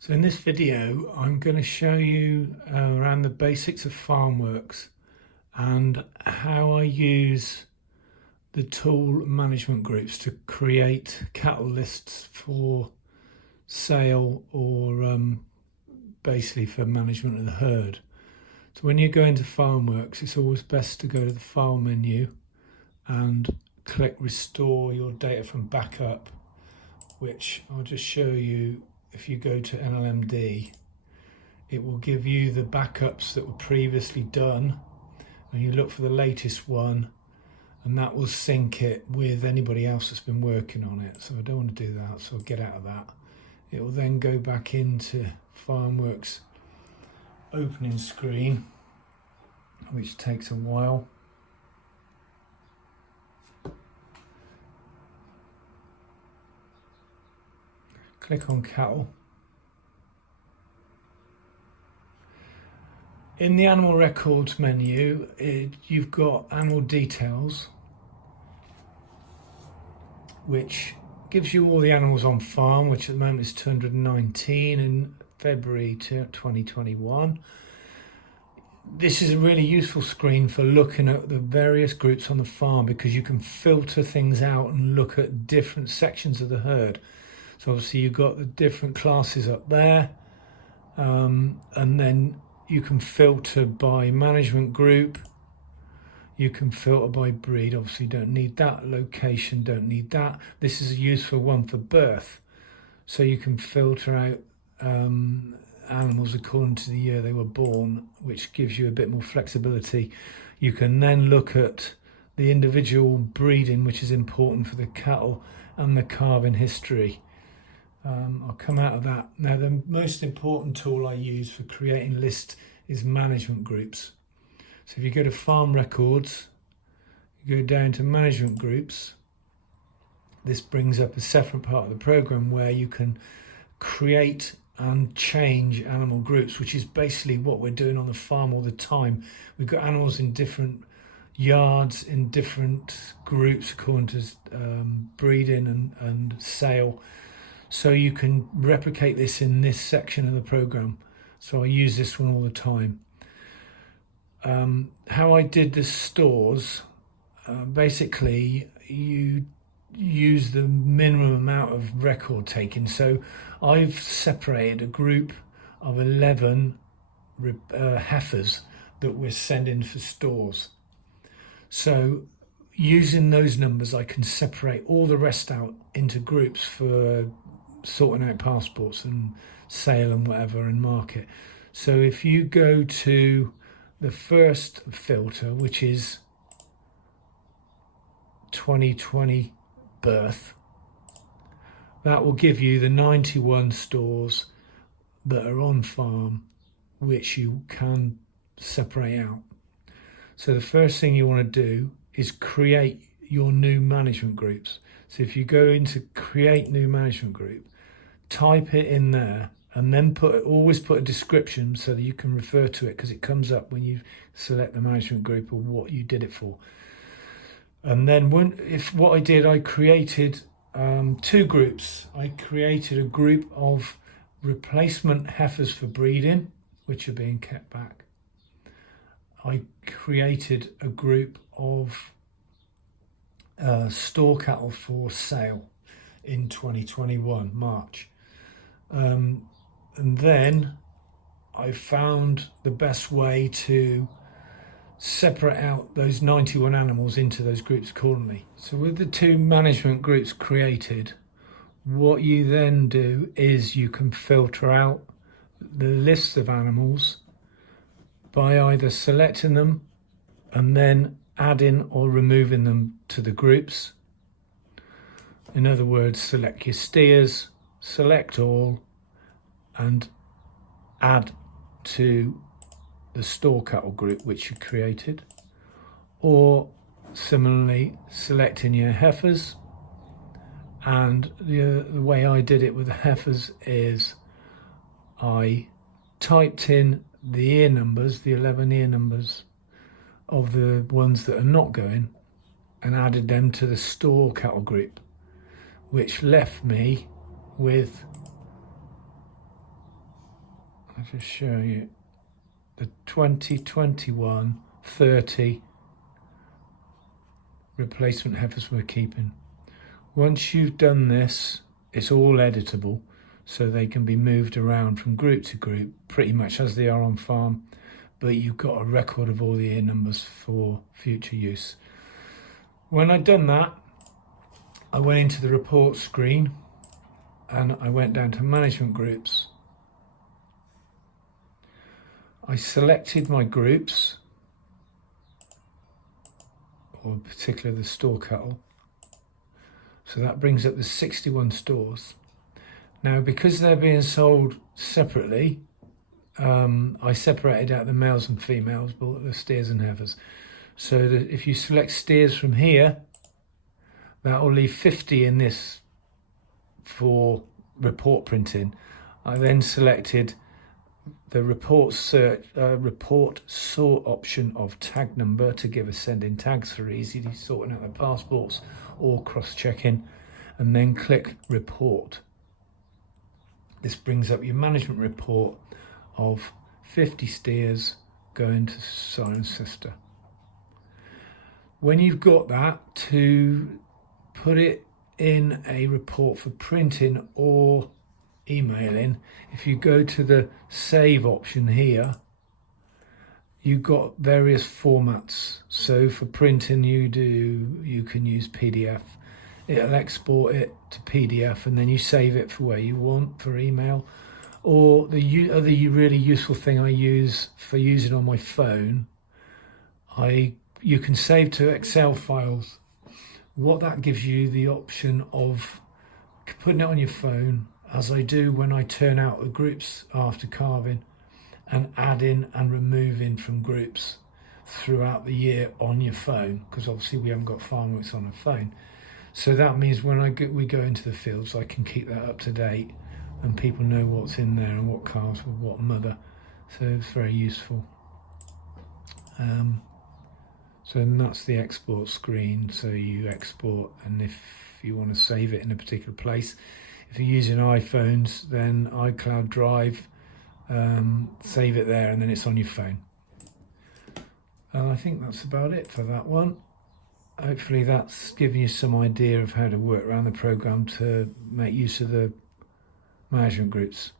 So in this video, I'm going to show you around the basics of Farmworks and how I use the tool management groups to create cattle lists for sale or basically for management of the herd. So when you go into Farmworks, it's always best to go to the File menu and click Restore your data from backup, which I'll just show you. If you go to NLMD, it will give you the backups that were previously done, and you look for the latest one, and that will sync it with anybody else that's been working on it. So I don't want to do that, so I'll get out of that. It will then go back into Farmworks opening screen, which takes a while. Click on cattle. In the animal records menu, you've got animal details, which gives you all the animals on farm, which at the moment is 219 in February 2021. This is a really useful screen for looking at the various groups on the farm, because you can filter things out and look at different sections of the herd. So obviously you've got the different classes up there, and then you can filter by management group, you can filter by breed. Obviously you don't need that. Location, don't need that. This is a useful one for birth, so you can filter out animals according to the year they were born, which gives you a bit more flexibility. You can then look at the individual breeding, which is important for the cattle, and the calving history. I'll come out of that. Now, the most important tool I use for creating lists is management groups. So if you go to Farm Records, you go down to Management Groups, this brings up a separate part of the program where you can create and change animal groups, which is basically what we're doing on the farm all the time. We've got animals in different yards, in different groups according to breeding and sale. So you can replicate this in this section of the program. So I use this one all the time. How I did the stores, basically you use the minimum amount of record taking. So I've separated a group of 11 heifers that we're sending for stores. So using those numbers, I can separate all the rest out into groups for sorting out passports and sale and whatever and market. So if you go to the first filter, which is 2020 birth, that will give you the 91 stores that are on farm, which you can separate out. So the first thing you want to do is create your new management groups. So if you go into create new management group, type it in there, and then always put a description so that you can refer to it, because it comes up when you select the management group or what you did it for. And then what I did, I created two groups. I created a group of replacement heifers for breeding, which are being kept back. I created a group of store cattle for sale in 2021, March. And then I found the best way to separate out those 91 animals into those groups accordingly. So with the two management groups created, what you then do is you can filter out the list of animals by either selecting them and then adding or removing them to the groups. In other words, select your steers, select all, and add to the store cattle group which you created. Or similarly, selecting your heifers, and the way I did it with the heifers is I typed in the ear numbers, the 11 ear numbers of the ones that are not going, and added them to the store cattle group, which left me with I'll just show you the 2021-30 replacement heifers we're keeping. Once you've done this, it's all editable, so they can be moved around from group to group, pretty much as they are on farm, but you've got a record of all the ear numbers for future use. When I'd done that, I went into the report screen and I went down to management groups. I selected my groups, or in particular the store cattle. So that brings up the 61 stores. Now, because they're being sold separately, I separated out the males and females, but the steers and heifers. So that if you select steers from here, that will leave 50 in this for report printing. I then selected the report sort option of tag number to give us sending tags for easy sorting out the passports or cross-checking, and then click report. This brings up your management report of 50 steers going to Cirencester. When you've got that, to put it in a report for printing or emailing, if you go to the save option here, you've got various formats. So for printing, you can use PDF. It'll export it to PDF and then you save it for where you want for email. Or the other really useful thing I use for using on my phone, you can save to Excel files. What that gives you the option of putting it on your phone, as I do when I turn out the groups after calving, and adding and removing from groups throughout the year on your phone, because obviously we haven't got Farmworks on a phone. So that means when we go into the fields, I can keep that up to date and people know what's in there and what calves with what mother. So it's very useful. So that's the export screen. So you export, and if you want to save it in a particular place, if you're using iPhones, then iCloud Drive, save it there and then it's on your phone. I think that's about it for that one. Hopefully that's given you some idea of how to work around the program to make use of the management groups.